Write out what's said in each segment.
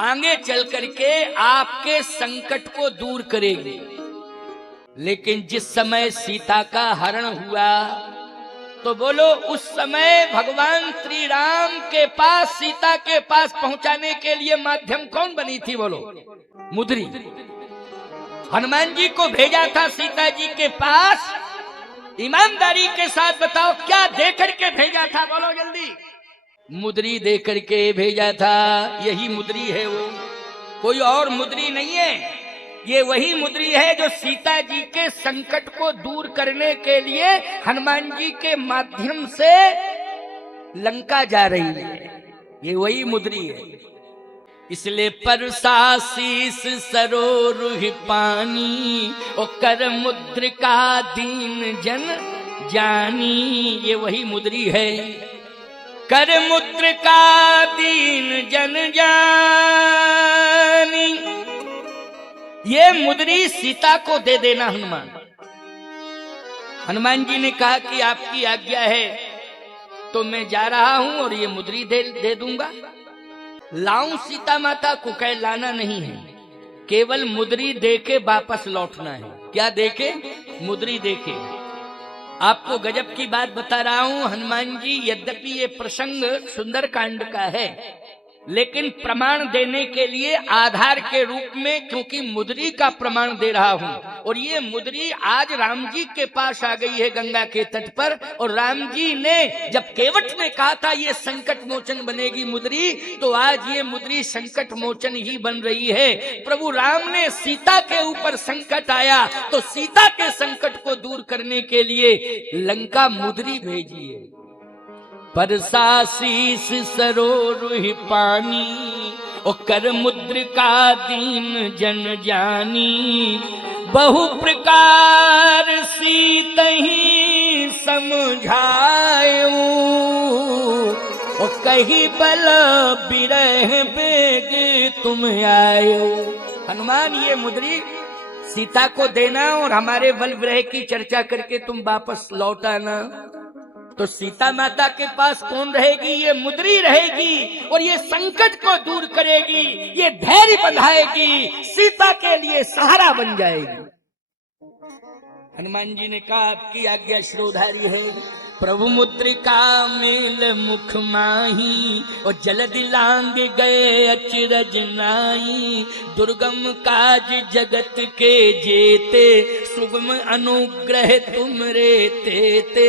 आगे चल करके आपके संकट को दूर करेगी। लेकिन जिस समय सीता का हरण हुआ तो बोलो उस समय भगवान श्री राम के पास, सीता के पास पहुंचाने के लिए माध्यम कौन बनी थी? बोलो मुद्री। हनुमान जी को भेजा था सीता जी के पास, ईमानदारी के साथ बताओ क्या दे करके भेजा था? बोलो जल्दी। मुद्री दे करके भेजा था। यही मुद्री है, वो कोई और मुद्री नहीं है। ये वही मुद्री है जो सीता जी के संकट को दूर करने के लिए हनुमान जी के माध्यम से लंका जा रही है। ये वही मुद्री है। इसलिए परसासीस सरोरुह पानी ओ कर मुद्रिका दीन जन जानी। ये वही मुद्री है। कर मुद्रिका दीन जन जानी। ये मुद्री सीता को दे देना हनुमान। हनुमान जी ने कहा कि आपकी आज्ञा है तो मैं जा रहा हूं और ये मुद्री दे दूंगा। लाऊं सीता माता को? कह लाना नहीं है, केवल मुद्री देके वापस लौटना है। क्या देके? मुद्री देके। आपको गजब की बात बता रहा हूं, हनुमान जी यद्यपि ये प्रसंग सुंदर कांड का है, लेकिन प्रमाण देने के लिए आधार के रूप में, क्योंकि मुद्री का प्रमाण दे रहा हूं। और ये मुद्री आज राम जी के पास आ गई है गंगा के तट पर। और राम जी ने जब केवट ने कहा था ये संकट मोचन बनेगी मुद्री, तो आज ये मुद्री संकट मोचन ही बन रही है। प्रभु राम ने सीता के ऊपर संकट आया तो सीता के संकट को दूर करने के लिए लंका मुद्री भेजी है। परसासीस सरोरुह पानी ओ कर मुद्रिका दीन जन जानी। बहु प्रकार सीतहि समझायो ओ कही बल बिरह बेग तुम आयो। हनुमान ये मुद्री सीता को देना और हमारे बल विरह की चर्चा करके तुम वापस लौटाना। तो सीता माता के पास कौन रहेगी? ये मुद्री रहेगी और ये संकट को दूर करेगी, ये धैर्य बंधाएगी, सीता के लिए सहारा बन जाएगी। हनुमान जी ने कहा आपकी आज्ञा शिरोधारी है। प्रभु मुद्रिका मेल मुख माही और जलदि लांग गए अचरज नाई। दुर्गम काज जगत के जेते सुगम अनुग्रह तुम रे तेते।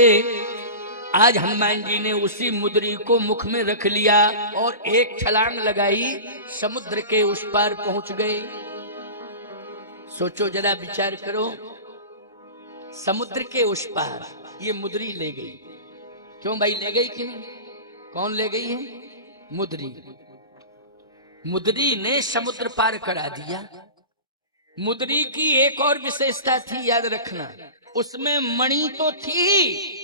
आज हनुमान जी ने उसी मुद्री को मुख में रख लिया और एक छलांग लगाई, समुद्र के उस पार पहुंच गए। सोचो जरा, विचार करो, समुद्र के उस पार ये मुद्री ले गई। क्यों भाई ले गई कि नहीं? कौन ले गई है? मुद्री। मुद्री ने समुद्र पार करा दिया। मुद्री की एक और विशेषता थी, याद रखना, उसमें मणि तो थी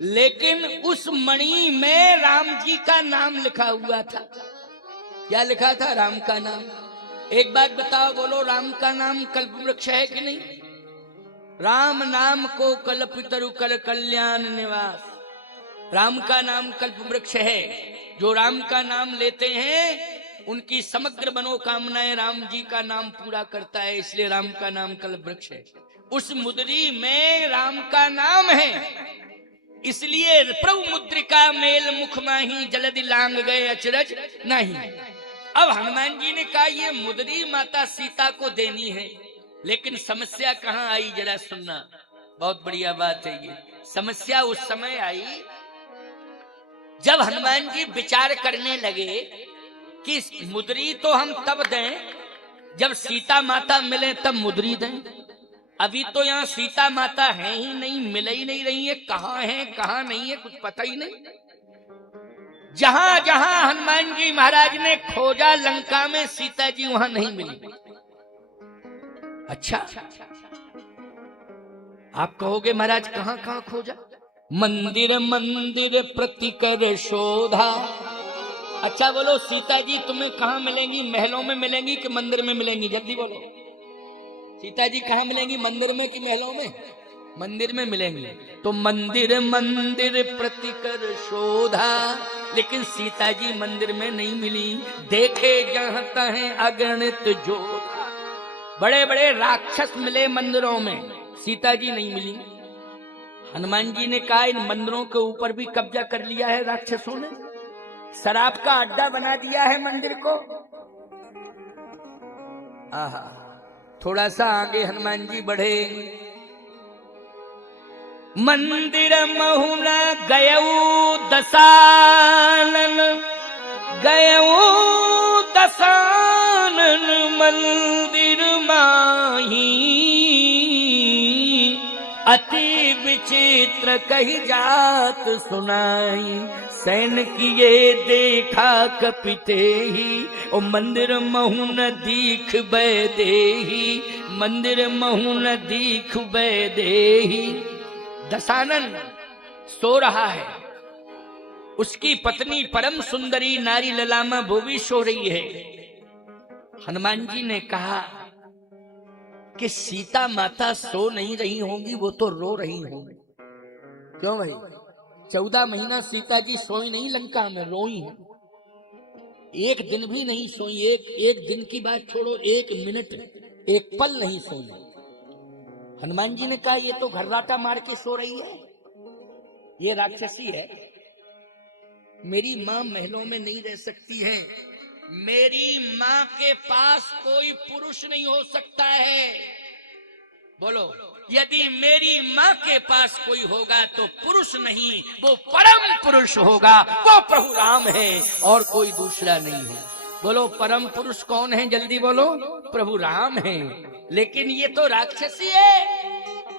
लेकिन उस मणि में राम जी का नाम लिखा हुआ था। क्या लिखा था? राम का नाम। एक बात बताओ, बोलो राम का नाम कल्प वृक्ष है कि नहीं? राम नाम को कल्पितरु कर कल्याण निवास। राम का नाम कल्प वृक्ष है। जो राम का नाम लेते हैं उनकी समग्र मनोकामनाएं राम जी का नाम पूरा करता है, इसलिए राम का नाम कल्प वृक्ष है। उस मुद्री में राम का नाम है, इसलिए प्रभु मुद्रिका मेल मुख माही जलदि लांग गए अचरज नहीं। अब हनुमान जी ने कहा ये मुद्री माता सीता को देनी है, लेकिन समस्या कहाँ आई जरा सुनना, बहुत बढ़िया बात है ये। समस्या उस समय आई जब हनुमान जी विचार करने लगे कि मुद्री तो हम तब दें जब सीता माता मिले, तब मुद्री दें। अभी तो यहाँ सीता माता है ही नहीं, मिल ही नहीं रही है, कहाँ है कहाँ नहीं है कुछ पता ही नहीं। जहां जहां हनुमान जी महाराज ने खोजा लंका में, सीता जी वहां नहीं मिली। अच्छा, आप कहोगे महाराज कहां कहां खोजा? मंदिर मंदिर प्रतिकर शोधा। अच्छा बोलो सीता जी तुम्हें कहां मिलेंगी? महलों में मिलेंगी कि मंदिर में मिलेंगी? जल्दी बोलो, सीता जी कहां मिलेंगी? मंदिर में कि महलों में? मंदिर में मिलेंगे। तो मंदिर मंदिर प्रतिकर शोधा, लेकिन सीता जी मंदिर में नहीं मिली। देखे जहां तहें अगणित जोधा, बड़े बड़े राक्षस मिले मंदिरों में, सीता जी नहीं मिली। हनुमान जी ने कहा इन मंदिरों के ऊपर भी कब्जा कर लिया है राक्षसों ने, शराब का अड्डा बना दिया है मंदिर को। आहा, थोड़ा सा आगे हनुमान जी बढ़े। मंदिर महुन गयऊ दसानन, गयऊ दसानन मंदिर माही, अति विचित्र कही जात सुनाई, सैन किए देखा कपिते ही, ओ मंदिर महुन दीख बैदेही, मंदिर महुन दीख बैदेही। दशानन सो रहा है, उसकी पत्नी परम सुंदरी नारी ललामा वो भी सो रही है। हनुमान जी ने कहा कि सीता माता सो नहीं रही होंगी, वो तो रो रही होंगी। क्यों भाई? 14 महीना सीता जी सोई नहीं लंका में, रोई है। एक दिन भी नहीं सोई, एक दिन की बात छोड़ो, एक मिनट, एक पल नहीं सोई। हनुमान जी ने कहा ये तो घर्राटा मार के सो रही है, ये राक्षसी है। मेरी मां महलों में नहीं रह सकती है, मेरी मां के पास कोई पुरुष नहीं हो सकता है। बोलो, यदि मेरी मां के पास कोई होगा तो पुरुष नहीं, वो परम पुरुष होगा, वो प्रभु राम है और कोई दूसरा नहीं है। बोलो परम पुरुष कौन है? जल्दी बोलो, प्रभु राम है। लेकिन ये तो राक्षसी है,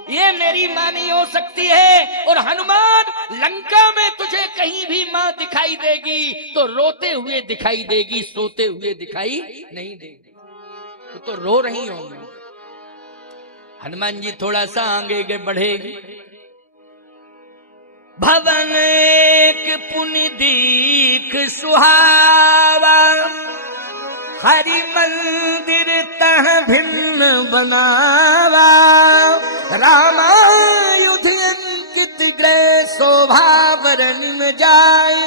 ये मेरी मां नहीं हो सकती है। और हनुमान, लंका में तुझे कहीं भी मां दिखाई देगी तो रोते हुए दिखाई देगी, सोते हुए दिखाई नहीं देगी। तो रो रही होंगी। हनुमान जी थोड़ा सा आगे बढ़े। भवन एक पुनि दीख सुहावा, हरि मंदिर तह भिन्न बनावा, रामायुध अंकित ग्रह शोभा वरण में जाए,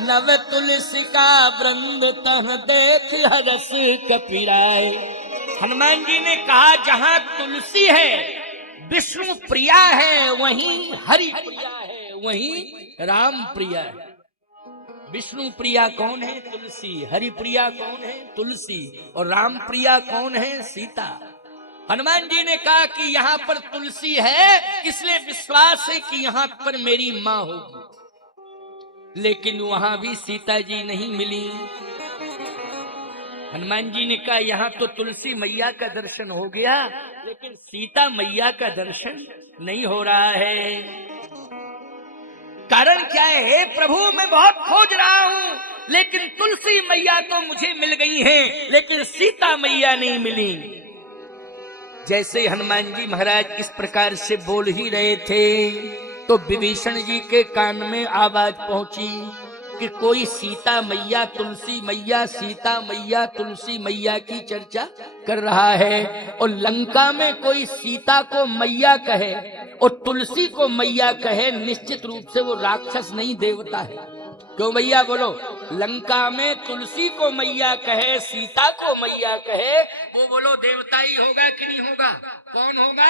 नव तुलसी का वृंद तह देख हरस कपिराए। हनुमान जी ने कहा जहां तुलसी है, विष्णु प्रिया है, वहीं हरि प्रिया है, वहीं राम प्रिया है। विष्णु प्रिया कौन है? तुलसी। हरि प्रिया कौन है? तुलसी। और राम प्रिया कौन है? सीता। हनुमान जी ने कहा कि यहाँ पर तुलसी है, इसलिए विश्वास है कि यहाँ पर मेरी माँ होगी। लेकिन वहां भी सीता जी नहीं मिली। हनुमान जी ने कहा यहाँ तो तुलसी मैया का दर्शन हो गया, लेकिन सीता मैया का दर्शन नहीं हो रहा है। कारण क्या है? हे प्रभु, मैं बहुत खोज रहा हूँ, लेकिन तुलसी मैया तो मुझे मिल गई है, लेकिन सीता मैया नहीं मिली। जैसे हनुमान जी महाराज इस प्रकार से बोल ही रहे थे तो विभीषण जी के कान में आवाज पहुंची कि कोई सीता मैया, तुलसी मैया, सीता मैया, तुलसी मैया की चर्चा कर रहा है। और लंका में कोई सीता को मैया कहे और तुलसी को मैया कहे, निश्चित रूप से वो राक्षस नहीं, देवता है। क्यों भैया बोलो? लंका में तुलसी को मैया कहे, सीता को मैया कहे, वो बोलो देवता ही होगा कि नहीं होगा? कौन होगा?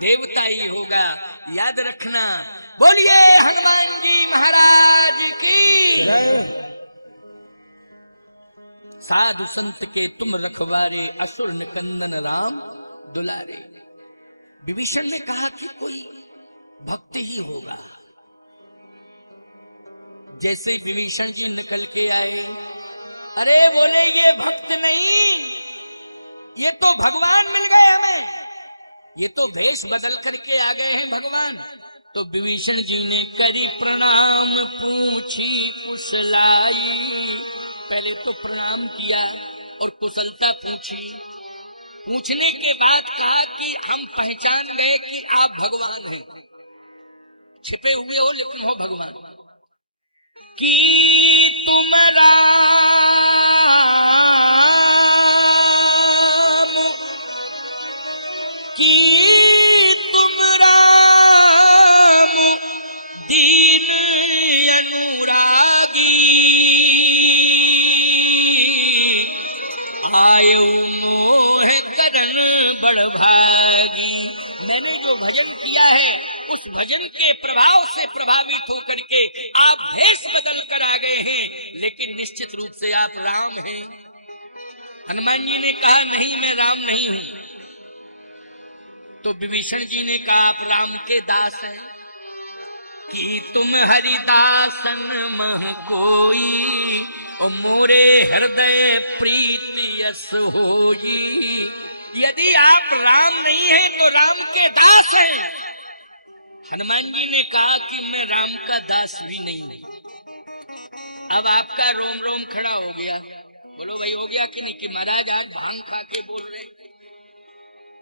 देवता ही होगा। याद रखना। बोलिए हनुमान जी महाराज की जय। साधु संत के तुम रखवारे, असुर निकंदन राम दुलारे। विभीषण ने कहा कि कोई भक्त ही होगा। जैसे विभीषण जी निकल के आए, अरे बोले ये भक्त नहीं, ये तो भगवान मिल गए हमें, ये तो वेश बदल करके आ गए हैं भगवान। तो विभीषण जी ने करी प्रणाम, पूछी कुशलाई। पहले तो प्रणाम किया और कुशलता पूछी। पूछने के बाद कहा कि हम पहचान गए कि आप भगवान हैं, छिपे हुए हो लेकिन हो भगवान। कि तुम राम, कि तुम राम आयु मोह करन बड़ भागी। मैंने जो भजन किया है उस भजन के प्रभाव से प्रभावित होकर के आप भेष बदल कर आ गए हैं, लेकिन निश्चित रूप से आप राम हैं। हनुमान जी ने कहा नहीं, मैं राम नहीं हूं। तो विभीषण जी ने कहा आप राम के दास हैं कि तुम हरिदासन मह कोई, और मोरे हृदय प्रीति यस होई। यदि आप राम नहीं हैं तो राम के दास हैं। हनुमान जी ने कहा कि मैं राम का दास भी नहीं हूं। अब आपका रोम रोम खड़ा हो गया। बोलो भाई, हो गया कि नहीं? कि महाराज आज भांग खा के बोल रहे।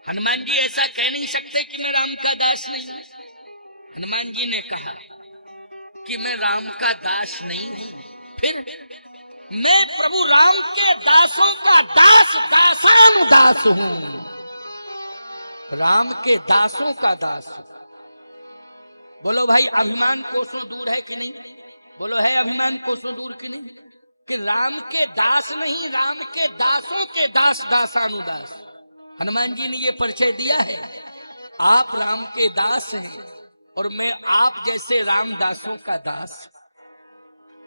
हनुमान जी ऐसा कह नहीं सकते कि मैं राम का दास नहीं हूं। हनुमान जी ने कहा कि मैं राम का दास नहीं हूं, फिर मैं प्रभु राम के दासों का दास, दासानुदास हूं। राम के दासों का दास। बोलो भाई, अभिमान कोसों दूर है कि नहीं? बोलो, है अभिमान कोसों दूर कि नहीं? कि राम के दास नहीं, राम के दासों के दास, दासानुदास। हनुमान जी ने ये परिचय दिया है, आप राम के दास हैं और मैं आप जैसे रामदासों का दास।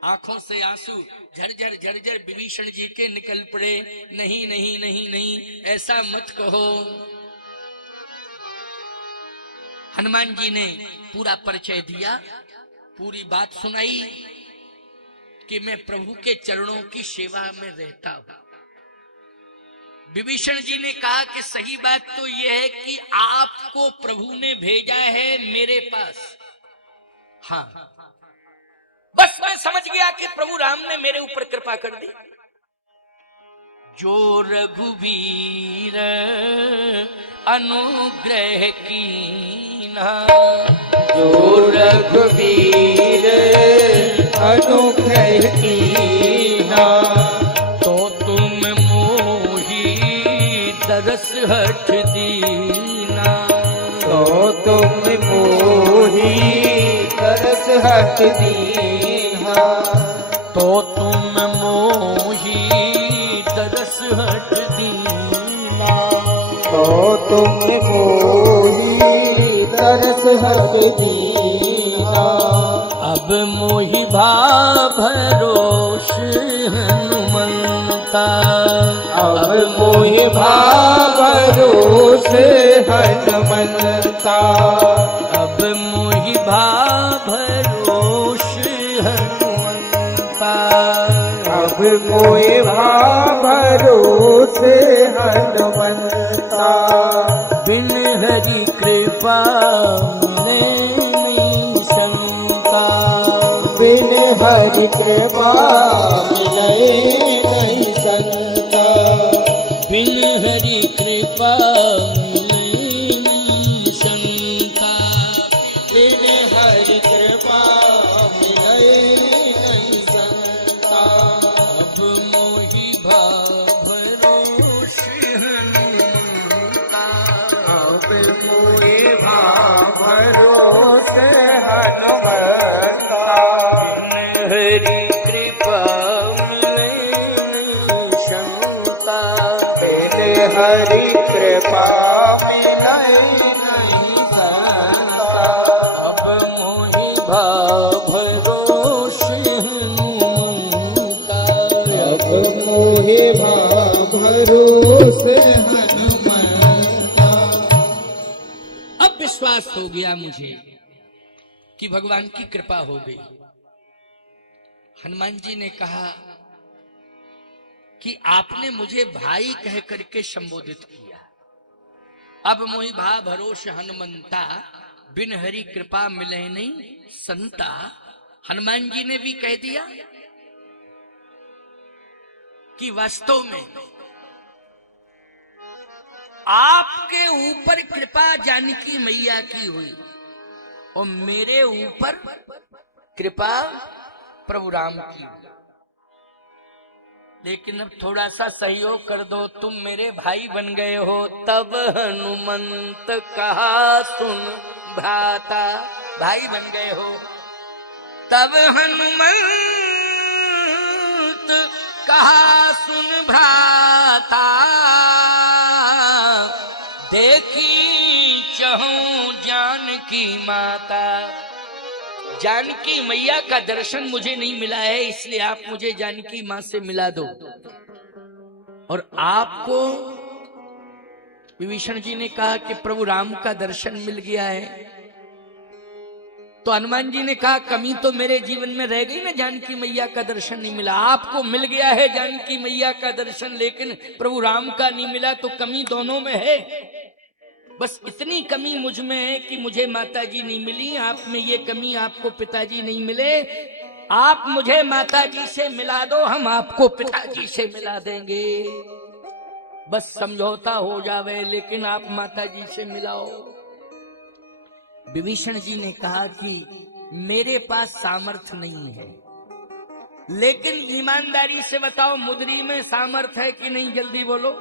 आंखों से आंसू झरझर झरझर विभीषण जी के निकल पड़े। नहीं नहीं नहीं नहीं, ऐसा मत कहो। हनुमान जी ने पूरा परिचय दिया, पूरी बात सुनाई कि मैं प्रभु के चरणों की सेवा में रहता हूं। विभीषण जी ने कहा कि सही बात तो यह है कि आपको प्रभु ने भेजा है मेरे पास। हाँ, बस मैं समझ गया कि प्रभु राम ने मेरे ऊपर कृपा कर दी। जो रघुवीर अनुग्रह कीना, जो रघुवीर अनुग्रह कीना, तो तुम मोही तरस हठ दीना। तो तुम मोही तरस हट दीना। तो तुम मोही तरस हट दीना। तो तुम मोही तरस हट दीना। अब मोहि भरोस हनुमंता। अब मोहि भरोस हनुमंता। अब मोहि भरोस हनुमंता। अब मोहि भरोस हनुमंता। बिन हरि कृपा मिले नहीं शंका। बिन हरि कृपा मिले नहीं संता। बिन हरि कृपा मिले नहीं शंका। बिन हरि कृपा मिले नहीं संता। अब मोहि भरोस हनुमंता। अब मोहि भरोस हनुमंता। बिन हरि कृपा मिले नहीं शंका। बिन हरि कृपा मिले नहीं संता। अब मोहि भरोस हनुमंता। अब मोहि भरोस हनुमंता। अब विश्वास हो गया मुझे कि भगवान की कृपा हो गई। हनुमान जी ने कहा कि आपने मुझे भाई कह करके संबोधित किया। अब मोहि भरोस हनुमंता, बिन हरि कृपा मिले नहीं संता। हनुमान जी ने भी कह दिया कि वास्तव में आपके ऊपर कृपा जानकी मैया की हुई और मेरे ऊपर कृपा प्रभु राम की हुई। लेकिन अब थोड़ा सा सहयोग कर दो, तुम मेरे भाई बन गए हो। तब हनुमंत कहा सुन भ्राता, भाई बन गए हो। तब हनुमंत कहा सुन भ्राता, देखी चहूं जानकी माता। जानकी मैया का दर्शन मुझे नहीं मिला है, इसलिए आप मुझे जानकी मां से मिला दो। और आपको विभीषण जी ने कहा कि प्रभु राम का दर्शन मिल गया है। तो हनुमान जी ने कहा कमी तो मेरे जीवन में रह गई ना, जानकी मैया का दर्शन नहीं मिला। आपको मिल गया है जानकी मैया का दर्शन, लेकिन प्रभु राम का नहीं मिला, तो कमी दोनों में है। बस इतनी कमी मुझ में है कि मुझे माता जी नहीं मिली, आप में ये कमी आपको पिताजी नहीं मिले। आप मुझे माता जी से मिला दो, हम आपको पिताजी से मिला देंगे। बस समझौता हो जावे, लेकिन आप माता जी से मिलाओ। विभीषण जी ने कहा कि मेरे पास सामर्थ्य नहीं है, लेकिन ईमानदारी से बताओ मुद्री में सामर्थ्य है कि नहीं, जल्दी बोलो।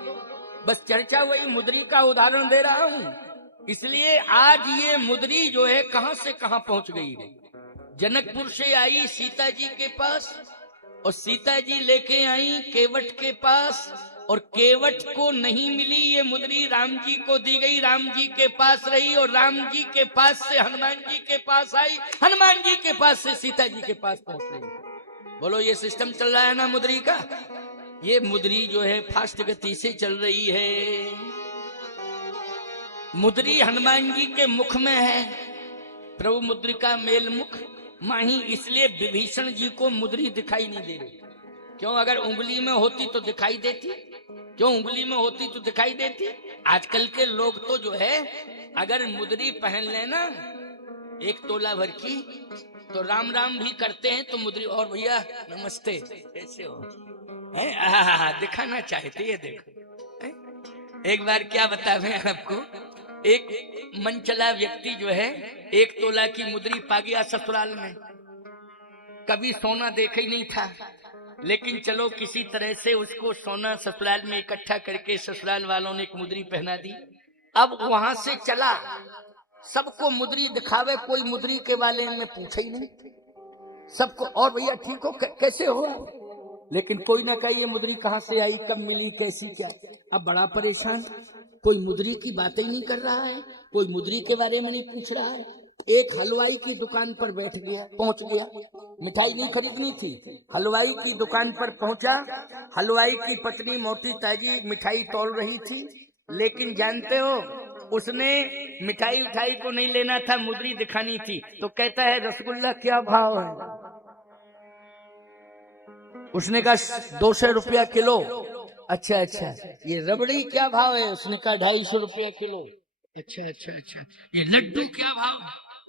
बस चर्चा वही मुद्री का उदाहरण दे रहा हूं। इसलिए आज ये मुद्री जो है कहां से कहां पहुंच गई है। जनकपुर से आई सीता जी के पास, और सीता जी लेके आई केवट के पास, और केवट को नहीं मिली ये मुद्री, राम जी को दी गई, राम जी के पास रही, और राम जी के पास से हनुमान जी के पास आई, हनुमान जी के पास से सीता जी के पास पहुंच रही। बोलो ये सिस्टम चल रहा है ना मुद्री का। ये मुद्री जो है फास्ट गति से चल रही है। मुद्री हनुमान जी के मुख में है, प्रभु मुद्रिका मेल मुख माही, इसलिए विभीषण जी को मुद्री दिखाई नहीं दे रही। क्यों? अगर उंगली में होती तो दिखाई देती। क्यों? उंगली में होती तो दिखाई देती। आजकल के लोग तो जो है अगर मुद्री पहन लेना 1 तोला भर की, तो राम राम भी करते हैं तो मुद्री, और भैया नमस्ते, कैसे हो, दिखाना चाहते हैं। देखो एक बार क्या बता मैं आपको, एक मनचला व्यक्ति जो है 1 तोला की मुद्री पा गया ससुराल में। कभी सोना देखा ही नहीं था, लेकिन चलो किसी तरह से उसको सोना ससुराल में इकट्ठा करके ससुराल वालों ने एक मुद्री पहना दी। अब वहां से चला, सबको मुद्री दिखावे, कोई मुद्री के बारे में पूछे ही नहीं सबको। और भैया ठीक हो, कैसे हो, लेकिन कोई ना कहे ये मुद्री कहाँ से आई, कब मिली, कैसी, क्या। अब बड़ा परेशान, कोई मुद्री की बातें ही नहीं कर रहा है, कोई मुद्री के बारे में नहीं पूछ रहा है। एक हलवाई की दुकान पर पहुंच गया, मिठाई नहीं खरीदनी थी, हलवाई की दुकान पर पहुंचा। हलवाई की पत्नी मोटी ताजी मिठाई तोल रही थी, लेकिन जानते हो उसने मिठाई उठाई को नहीं लेना था, मुद्री दिखानी थी। तो कहता है रसगुल्ला क्या भाव है? उसने कहा 200 रुपया किलो। अच्छा अच्छा, ये रबड़ी क्या भाव है? उसने कहा 250 रुपया किलो। अच्छा अच्छा अच्छा, ये लड्डू क्या भाव?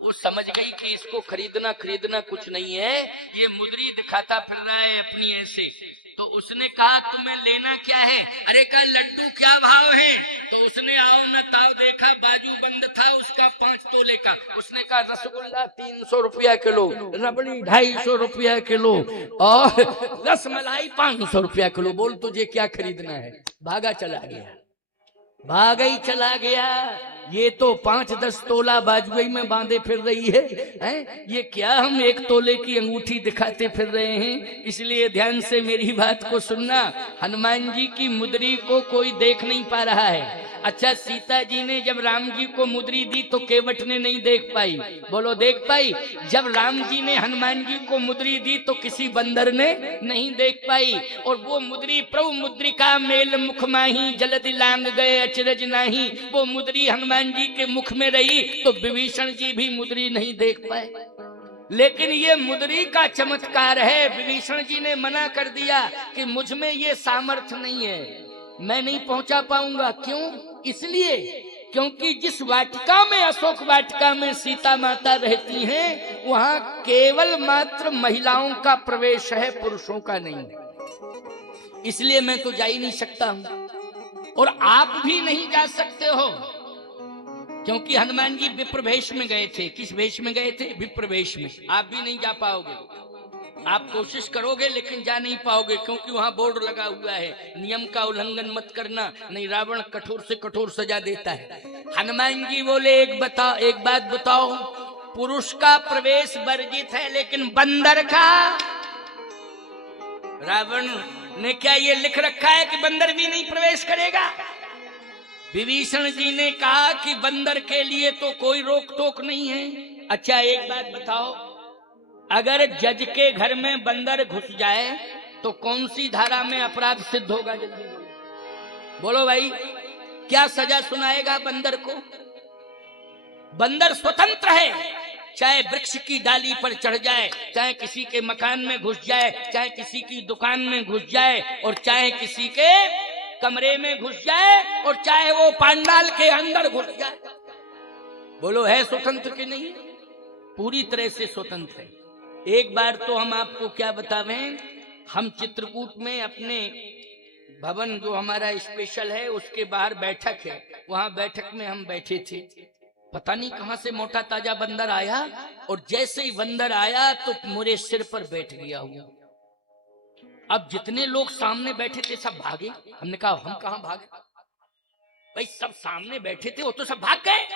वो समझ गई कि इसको खरीदना कुछ नहीं है, ये मुद्री दिखाता फिर रहा है अपनी ऐसे। तो उसने कहा तुम्हें लेना क्या है? अरे कहा लड्डू क्या भाव है? तो उसने आओ न ताव देखा, बाजू बंद था उसका 5 तोले का। उसने कहा रसगुल्ला 300 रुपया किलो, रबड़ी 250 रुपया किलो, और रसमलाई 500 रुपया किलो। बोल तुझे क्या खरीदना है? भागा चला गया, भागा ही चला गया। ये तो 5-10 तोला बाजुई में बांधे फिर रही है, हैं? ये क्या हम 1 तोले की अंगूठी दिखाते फिर रहे हैं? इसलिए ध्यान से मेरी बात को सुनना। हनुमान जी की मुद्री को कोई देख नहीं पा रहा है। अच्छा, सीता जी ने जब राम जी को मुद्री दी तो केवट ने नहीं देख पाई। बोलो देख पाई? जब राम जी ने हनुमान जी को मुद्री दी तो किसी बंदर ने नहीं देख पाई। और वो मुद्री प्रभु मुद्रिका मेल मुख माही, जल्दी लांग गए अचरज नाही। वो मुद्री हनुमान जी के मुख में रही तो विभीषण जी भी मुद्री नहीं देख पाए। लेकिन ये मुद्री का चमत्कार है। विभीषण जी ने मना कर दिया कि मुझ में ये सामर्थ्य नहीं है, मैं नहीं पहुंचा पाऊंगा। क्यों? इसलिए क्योंकि जिस वाटिका में, अशोक वाटिका में सीता माता रहती हैं, वहां केवल मात्र महिलाओं का प्रवेश है, पुरुषों का नहीं। इसलिए मैं तो जा ही नहीं सकता हूं, और आप भी नहीं जा सकते हो, क्योंकि हनुमान जी विप्र वेश में गए थे। किस वेश में गए थे? विप्र वेश में। आप भी नहीं जा पाओगे। आप कोशिश करोगे लेकिन जा नहीं पाओगे, क्योंकि वहां बोर्ड लगा हुआ है, नियम का उल्लंघन मत करना, नहीं रावण कठोर से कठोर सजा देता है। हनुमान जी बोले एक बात बताओ, पुरुष का प्रवेश वर्जित है, लेकिन बंदर का? रावण ने क्या ये लिख रखा है कि बंदर भी नहीं प्रवेश करेगा? विभीषण जी ने कहा कि बंदर के लिए तो कोई रोक टोक नहीं है। अच्छा एक बात बताओ, अगर जज के घर में बंदर घुस जाए तो कौन सी धारा में अपराध सिद्ध होगा? जल्दी बोलो भाई, क्या सजा सुनाएगा बंदर को? बंदर स्वतंत्र है, चाहे वृक्ष की डाली पर चढ़ जाए, चाहे किसी के मकान में घुस जाए, चाहे किसी की दुकान में घुस जाए, और चाहे किसी के कमरे में घुस जाए, और चाहे वो पांडाल के अंदर घुस जाए। बोलो है स्वतंत्र कि नहीं? पूरी तरह से स्वतंत्र है। एक बार तो हम आपको क्या बतावें, हम चित्रकूट में अपने भवन जो हमारा स्पेशल है उसके बाहर बैठक है, वहां बैठक में हम बैठे थे। पता नहीं कहां से मोटा ताजा बंदर आया, और जैसे ही बंदर आया तो मेरे सिर पर बैठ गया हुआ। अब जितने लोग सामने बैठे थे सब भागे। हमने कहा हम कहां भागे भाई, सब सामने बैठे थे वो तो सब भाग गए,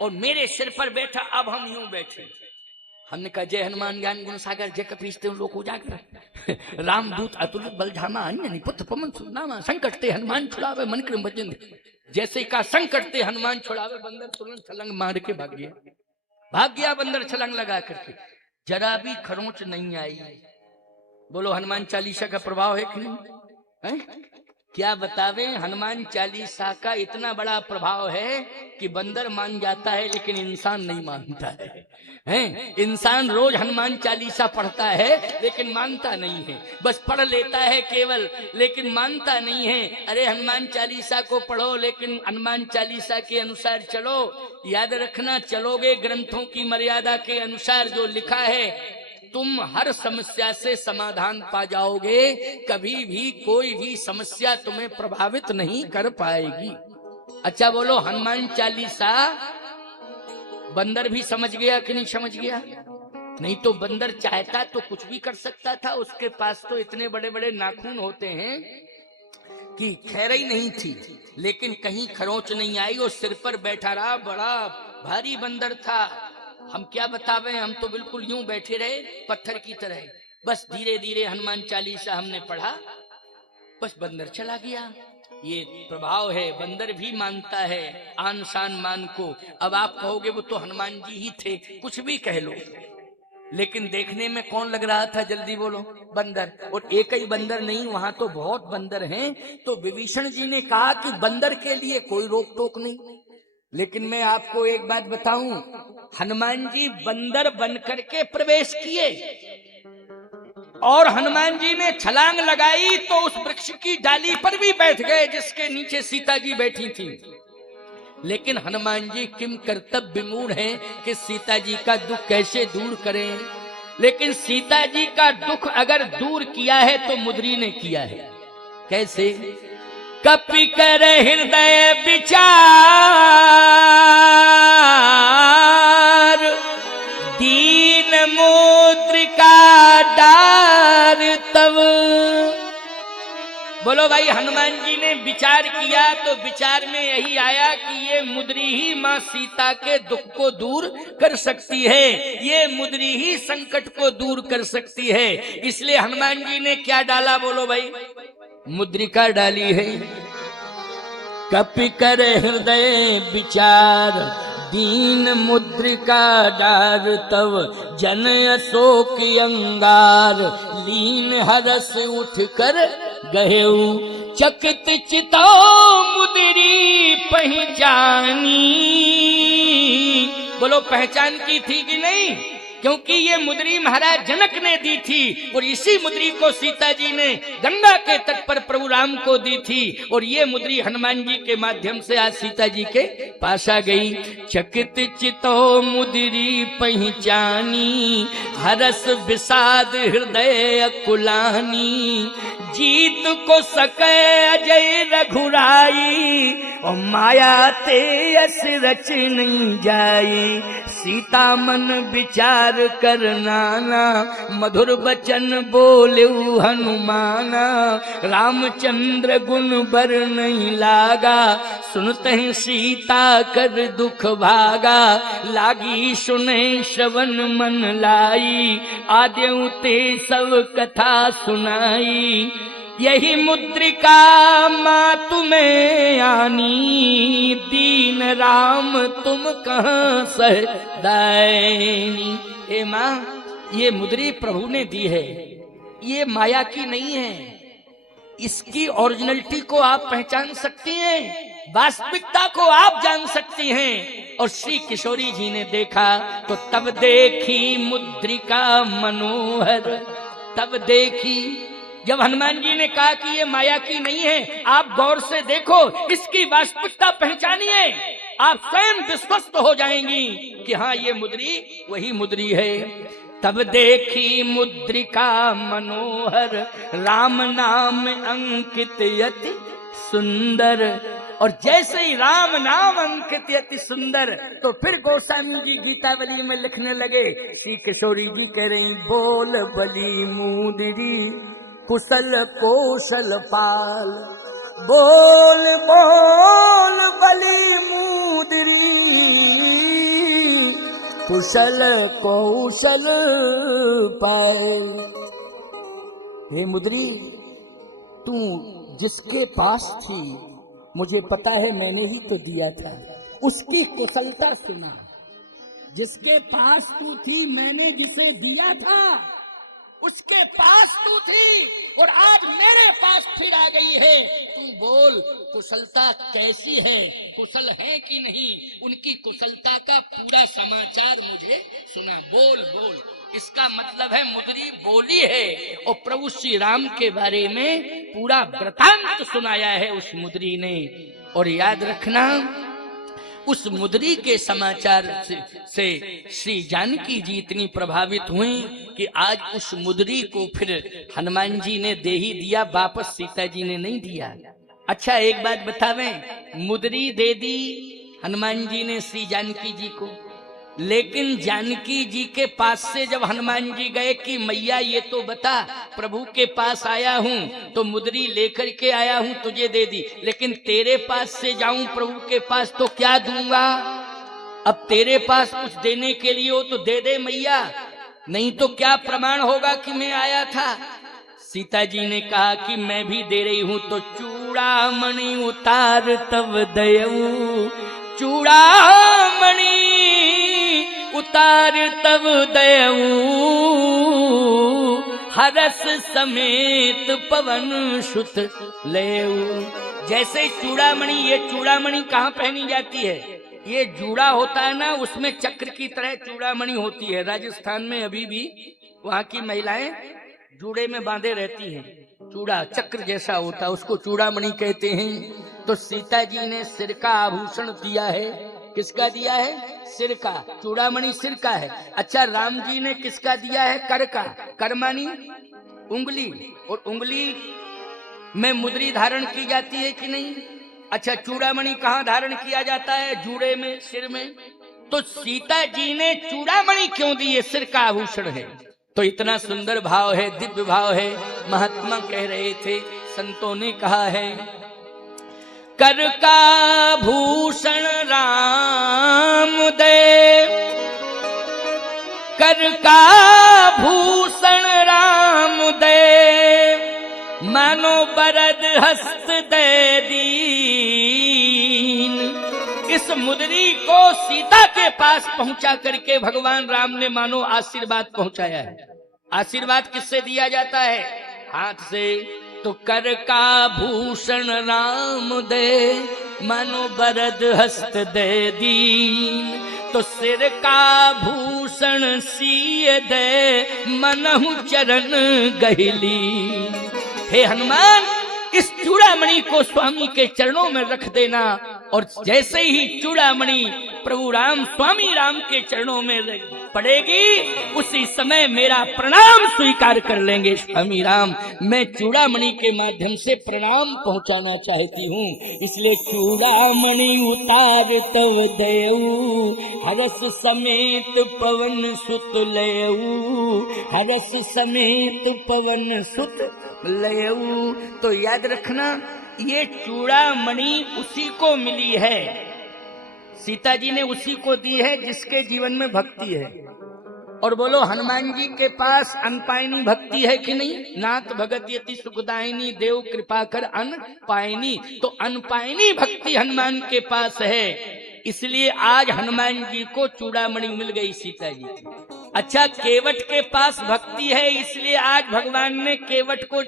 और मेरे सिर पर बैठा। अब हम यूं बैठे। हमने कहा जय हनुमान ज्ञान गुण सागर जय कपीस लोक उजागर रामदूत अतुलित बलधामा अन्य पुत्र पवन सुनामा संकट ते हनुमान छुड़ावे मन क्रम भजन। जैसे कहा संकट ते हनुमान छुड़ावे, बंदर तुरंत छलांग मार के भाग गया बंदर छलांग लगा करके। जरा भी खरोंच नहीं आई। बोलो हनुमान चालीसा का प्रभाव है कि नहीं है? क्या बतावे, हनुमान चालीसा का इतना बड़ा प्रभाव है कि बंदर मान जाता है लेकिन इंसान नहीं मानता है। इंसान रोज हनुमान चालीसा पढ़ता है लेकिन मानता नहीं है, बस पढ़ लेता है केवल लेकिन मानता नहीं है। अरे हनुमान चालीसा को पढ़ो लेकिन हनुमान चालीसा के अनुसार चलो। याद रखना, चलोगे ग्रंथों की मर्यादा के अनुसार जो लिखा है, तुम हर समस्या से समाधान पा जाओगे। कभी भी कोई भी समस्या तुम्हें प्रभावित नहीं कर पाएगी। अच्छा बोलो, हनुमान चालीसा बंदर भी समझ गया कि नहीं समझ गया? नहीं तो बंदर चाहता तो कुछ भी कर सकता था। उसके पास तो इतने बड़े बड़े नाखून होते हैं कि खैर ही नहीं थी, लेकिन कहीं खरोंच नहीं आई और सिर पर बैठा रहा। बड़ा भारी बंदर था। हम क्या बतावें, हम तो बिल्कुल यूं बैठे रहे पत्थर की तरह। बस धीरे धीरे हनुमान चालीसा हमने पढ़ा, बस बंदर चला गया। ये प्रभाव है, बंदर भी मानता है आन शान मान को। अब आप कहोगे वो तो हनुमान जी ही थे, कुछ भी कह लो, लेकिन देखने में कौन लग रहा था? जल्दी बोलो, बंदर। और एक ही बंदर नहीं, वहां तो बहुत बंदर हैं। तो विभीषण जी ने कहा कि बंदर के लिए कोई रोक टोक नहीं। लेकिन मैं आपको एक बात बताऊं, हनुमान जी बंदर बन करके प्रवेश किए और हनुमान जी ने छलांग लगाई तो उस वृक्ष की डाली पर भी बैठ गए जिसके नीचे सीता जी बैठी थी। लेकिन हनुमान जी किम कर्तव्य विमूढ़ हैं कि सीता जी का दुख कैसे दूर करें। लेकिन सीता जी का दुख अगर दूर किया है तो मुद्री ने किया है। कैसे? कपि कर हृदय विचार दीन मुद्रिका डार तब। बोलो भाई, हनुमान जी ने विचार किया तो विचार में यही आया कि ये मुद्री ही मां सीता के दुख को दूर कर सकती है, ये मुद्री ही संकट को दूर कर सकती है। इसलिए हनुमान जी ने क्या डाला? बोलो भाई, मुद्रिका डाली है। कपि कर हृदय विचार दीन मुद्रिका डार तव जन अशोक अंगार लीन हरस उठ कर गहेऊ चकित चितो मुद्री पहचानी। बोलो, पहचान की थी कि नहीं? क्योंकि ये मुद्री महाराज जनक ने दी थी और इसी मुद्री को सीता जी ने गंगा के तट पर प्रभु राम को दी थी और ये मुद्री हनुमान जी के माध्यम से आज सीता जी के पास आ गई। चकित चितो मुद्री पहचानी हरस विषाद हृदय अकुलानी जीत को सके अजय रघुराई और माया ते अस रच नहीं जाई। सीता मन विचार कर नाना मधुर बचन बोले हनुमाना रामचंद्र गुण बर नहीं लागा सुनते हैं सीता कर दुख भागा लागी सुने श्रवण मन लाई आद्यु ते सब कथा सुनाई। यही मुद्रिका माँ तुम्हें आनी, दीन राम तुम कहाँ सहदायनी। ए माँ, ये मुद्री प्रभु ने दी है, ये माया की नहीं है। इसकी ओरिजिनलिटी को आप पहचान सकती हैं, वास्तविकता को आप जान सकती हैं। और श्री किशोरी जी ने देखा तो तब देखी मुद्रिका मनोहर, तब देखी। जब हनुमान जी ने कहा कि ये माया की नहीं है, आप गौर से देखो, इसकी वास्तविकता पहचानिए, आप स्वयं विश्वस्त हो जाएंगी कि हाँ ये मुद्री वही मुद्री है। तब देखी मुद्रिका मनोहर, राम नाम अंकित यति सुंदर। और जैसे ही राम नाम अंकित यति सुंदर, तो फिर गोस्वामी जी गीतावली में लिखने लगे। श्री किशोरी जी कह रही, बोल बली मुद्री कुशल कौशल पाल, बोल बोल बली मुद्री कुशल कौशल पाए। हे मुद्री, तू जिसके पास थी, मुझे पता है मैंने ही तो दिया था, उसकी कुशलता सुना। जिसके पास तू थी, मैंने जिसे दिया था, उसके पास तू थी और आज मेरे पास फिर आ गई है। तू बोल, कुशलता कैसी है, कुशल है कि नहीं, उनकी कुशलता का पूरा समाचार मुझे सुना। बोल बोल, इसका मतलब है मुद्री बोली है और प्रभु श्री राम के बारे में पूरा वृतांत सुनाया है उस मुद्री ने। और याद रखना, उस मुद्री के समाचार से श्री जानकी जी इतनी प्रभावित हुई कि आज उस मुद्री को फिर हनुमान जी ने दे ही दिया, वापस सीता जी ने नहीं दिया। अच्छा एक बात बतावें, मुद्री दे दी हनुमान जी ने श्री जानकी जी को, लेकिन जानकी जी के पास से जब हनुमान जी गए कि मैया ये तो बता, प्रभु के पास आया हूँ तो मुद्री लेकर के आया हूँ, तुझे दे दी, लेकिन तेरे पास से जाऊं प्रभु के पास तो क्या दूंगा? अब तेरे पास कुछ देने के लिए हो तो दे दे मैया, नहीं तो क्या प्रमाण होगा कि मैं आया था? सीता जी ने कहा कि मैं भी दे रही हूं, तो चूड़ामणि उतार तब दयऊ, चूड़ामणि उतार तब दयऊ, हरस समेत पवन सुत लेऊ। जैसे चूड़ामणि, ये चूड़ामणि कहाँ पहनी जाती है? ये जूड़ा होता है ना, उसमें चक्र की तरह चूड़ामणि होती है। राजस्थान में अभी भी वहाँ की महिलाएं जूड़े में बांधे रहती हैं, चूड़ा चक्र जैसा होता है, उसको चूड़ामणि कहते हैं। तो सीता जी ने सिर का आभूषण दिया है, किसका दिया है? सिर का। चूड़ामणि सिर का है। अच्छा, राम जी ने किसका दिया है? कर का। कर मानी उंगली, और उंगली में मुद्री धारण की जाती है कि नहीं? अच्छा, चूड़ामणि कहाँ धारण किया जाता है? जूड़े में, सिर में। तो सीता जी ने चूड़ामणि क्यों दी? ये सिर का आभूषण है। तो इतना सुंदर भाव है, दिव्य भाव है। महात्मा कह रहे थे, संतों ने कहा है, कर का भूषण राम दे, कर का भूषण राम दे, मानो बरद हस्त दे दीन। इस मुद्री को सीता के पास पहुंचा करके भगवान राम ने मानो आशीर्वाद पहुंचाया है। आशीर्वाद किससे दिया जाता है? हाथ से। तो कर का भूषण राम दे, मानो बरद हस्त दे दीन। तो सिर का भूषण सिय दे, मनहु चरण गहिली। हे हनुमान, इस चूड़ामणि को स्वामी के चरणों में रख देना, और जैसे ही चूड़ामणि प्रभु राम, स्वामी राम के चरणों में पड़ेगी, उसी समय मेरा प्रणाम स्वीकार कर लेंगे स्वामी राम। मैं चूड़ामणि के माध्यम से प्रणाम पहुंचाना चाहती हूँ, इसलिए चूड़ामणि उतार तव दयऊ, हरस समेत पवन सुत लयऊ, हरस समेत पवन सुत लयऊ। तो याद रखना, ये चूड़ामणि उसी को मिली है, सीता जी ने उसी को दी है जिसके जीवन में भक्ति है। और बोलो हनुमान जी के पास अनपायनी भक्ति है कि नहीं? नाथ भगत यति सुखदायिनी देव कृपा कर अनपायनी। तो अनपायनी भक्ति हनुमान के पास है, इसलिए आज हनुमान जी को चूड़ामणि मिल गई सीता जी की। अच्छा, केवट के पास भक्ति है, इसलिए आज भगवान ने केवट को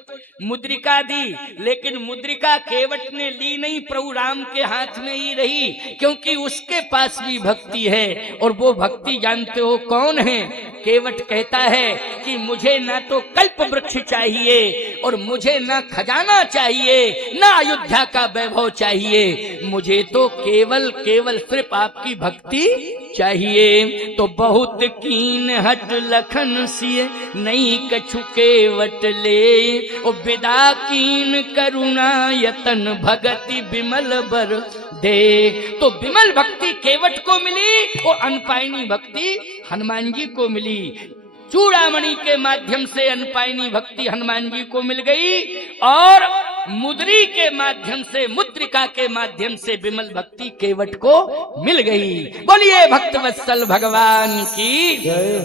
मुद्रिका दी, लेकिन मुद्रिका केवट ने ली नहीं, प्रभु राम के हाथ में ही रही, क्योंकि उसके पास भी भक्ति है। और वो भक्ति जानते हो कौन है? केवट कहता है कि मुझे ना तो कल्प वृक्ष चाहिए और मुझे ना खजाना चाहिए, ना अयोध्या का वैभव चाहिए, मुझे तो केवल केवल सिर्फ आपकी भक्ति चाहिए। तो बहुत कीन हट लखन सिए नहीं कछु केवट ले, ओ विदा कीन करुणा यतन भगति बिमल बर दे। तो बिमल भक्ति केवट को मिली और अनपायनी भक्ति हनुमान जी को मिली। चूड़ामणि के माध्यम से अनपायनी भक्ति हनुमान जी को मिल गई और मुद्री के माध्यम से, मुद्रिका के माध्यम से विमल भक्ति केवट को मिल गई। बोलिए भक्तवत्सल भगवान की जय।